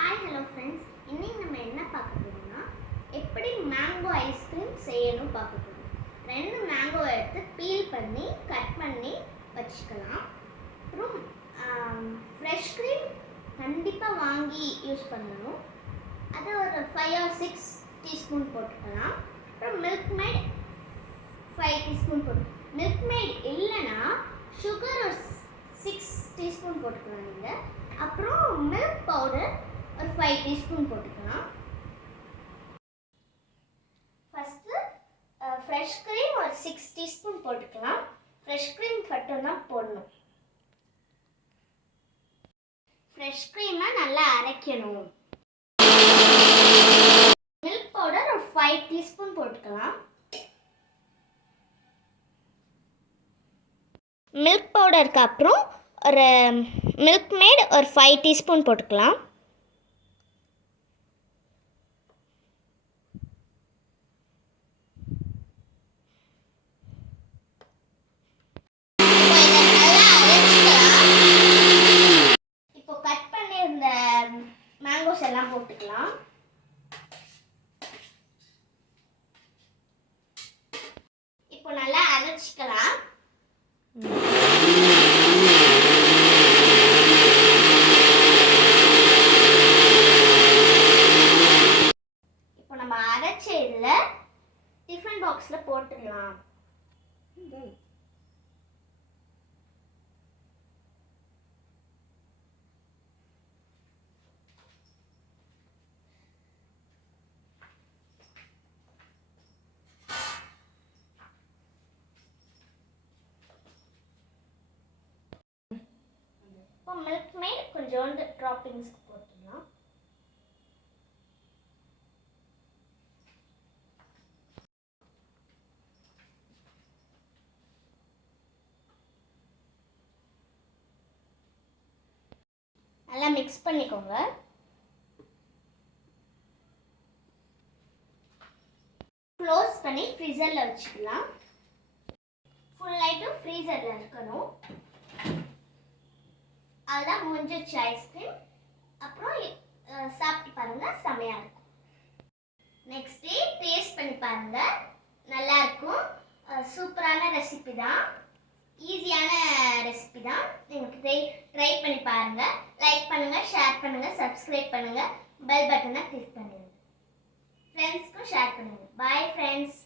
Hi hello friends, இன்னைக்கு நம்ம என்ன பார்க்க போறோம்னா எப்படி மேங்கோ ஐஸ்கிரீம் செய்யணும் பார்க்க போறோம். 2 மேங்கோ எடுத்து பீல் பண்ணி கட் பண்ணி வச்சுக்கலாம். அப்புறம் ஃப்ரெஷ் க்ரீம் கண்டிப்பாக வாங்கி யூஸ் பண்ணணும். அது ஒரு 5 or 6 டீஸ்பூன் போட்டுக்கலாம். அப்புறம் milk mat 5 teaspoon milk mat இல்லைன்னா சுகர் ஒரு 6 டீஸ்பூன் போட்டுக்கலாம் நீங்கள். அப்புறம் மில்க் பவுடர் ஒரு 5 டீஸ்பூன் போட்டுக்கலாம். ஃபஸ்ட்டு ஃப்ரெஷ் க்ரீம் ஒரு 6 டீஸ்பூன் போட்டுக்கலாம். ஃப்ரெஷ் க்ரீம் மட்டும்தான் போடணும். ஃப்ரெஷ் க்ரீமை நல்லா அரைக்கணும். மில்க் பவுடர் ஒரு 5 டீஸ்பூன் போட்டுக்கலாம். மில்க் பவுடருக்கு அப்புறம் ஒரு மில்க் மேட் ஒரு 5 டீஸ்பூன் போட்டுக்கலாம். இப்போ கட் பண்ணியிருந்த மேங்கோஸ் எல்லாம் போட்டுக்கலாம். இப்போ நல்லா அரைச்சிக்கலாம். இப்போ நம்ம அரைச்ச இதில் டிஃபன் பாக்ஸில் போட்டுடலாம். இப்போ மில்க் மேட் கொஞ்சோண்டு ட்ராப்பிங்ஸ்க்கு போட்டுடலாம். நல்லா மிக்ஸ் பண்ணிக்கோங்க. க்ளோஸ் பண்ணி ஃப்ரீசரில் வச்சுக்கலாம். ஃபுல் நைட்டும் ஃப்ரீசரில் இருக்கணும். அதுதான் முடிஞ்சிச்சு ஐஸ்கிரீம். அப்புறம் சாப்பிட்டு பாருங்கள், செமையாக இருக்கும். நெக்ஸ்ட் டே டேஸ்ட் பண்ணி பாருங்கள், நல்லாயிருக்கும். சூப்பரான ரெசிபி தான், ஈஸியான ரெசிபி தான். நீங்கள் ட்ரை பண்ணி பாருங்கள். லைக் பண்ணுங்கள், ஷேர் பண்ணுங்கள், சப்ஸ்கிரைப் பண்ணுங்கள், பெல் பட்டனை கிளிக் பண்ணுங்கள். ஃப்ரெண்ட்ஸ்க்கும் ஷேர் பண்ணுங்கள். Bye friends.